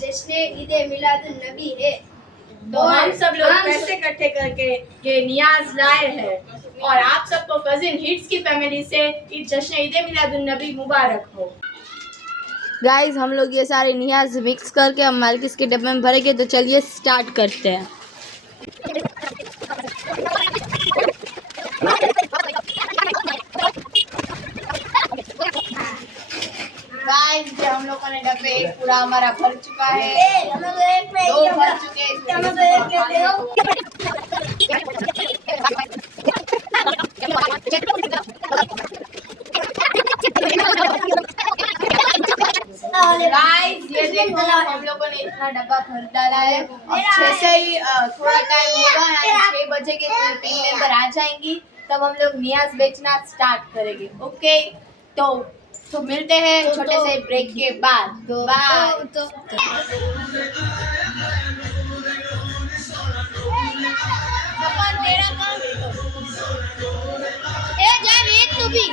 जश्न ईद मिलादुन नबी है। तो हम सब लोग पैसे इकट्ठे करके ये नियाज लाए हैं और आप सबको कजिन हिट्स की फैमिली से जश्न ईद मिलादुन नबी मुबारक हो। गाइस हम लोग ये सारे नियाज मिक्स करके हम मालकिस के डब्बे में भरेंगे। तो चलिए स्टार्ट करते हैं। गाइस हम लोगों ने डब्बे पूरा हमारा भर चुका है, दो भर चुके हैं। गाइस ये देखो हम लोगों ने इतना डब्बा भर डाला है। अब 6 से ही थोड़ा टाइम होगा, यानी 6 बजे के टीम मेंबर आ जाएंगी, तब हम लोग नियाज बेचना स्टार्ट करेंगे। ओके, तो मिलते हैं छोटे से ब्रेक के बाद। बाय। तू भी